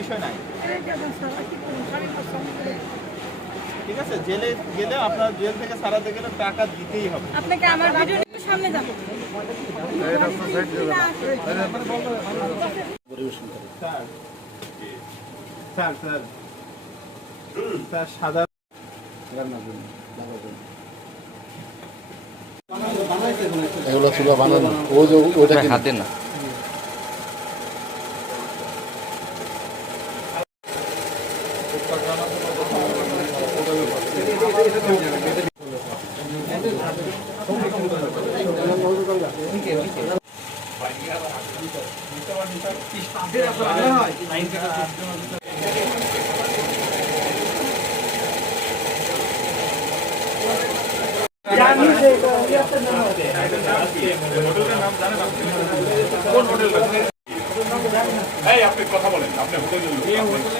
বিষয় নাই। ঠিক আছে জেলে গেলে আপনার জেল থেকে সারাতে গেলে টাকা দিতেই হবে। আপনাকে আমার ভিডিও একটু সামনে যান স্যার স্যার স্যার। স্যার সাদা এগুলো চুলা বানানো। ওই যে ওইটা হাত দেন না এই আপনি কথা বলেন আপনি হোটেলের লোক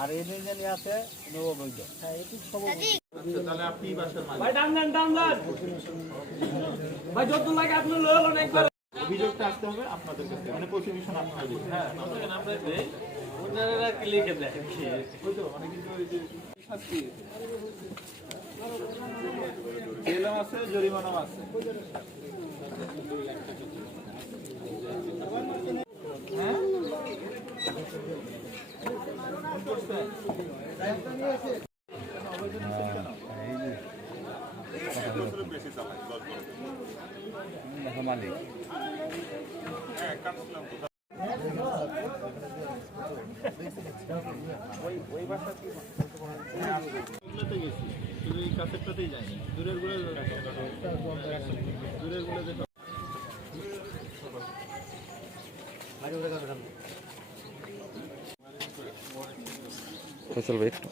আর এই যে আছে নববৈধ তাহলে আপনি বাসার মালিক। ভাই দাম দেন দাম ভাই যত লাগে আপনি লয়ে লন একবার। অভিযোগটা আসতে হবে আপনাদের কাছে। মানে প্রসিকিউশন আপনারা দিবেন হ্যাঁ আমরা দেই। ওনারা কি লিখে দেয়? ওই তো মানে কিন্তু ওই যে শাস্তি। জেলও আছে জরিমানাও আছে। হ্যাঁ? এই কাছেরটাতেই যায়নি দূরেরগুলো দূরেরগুলো দেখো ফসল ভাই। একটু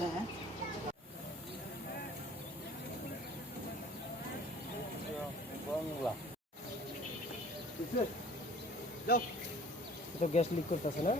হয়ে। যায় ভাঙে গেল ধাক্কা তো গ্যাস লিক করতেছে না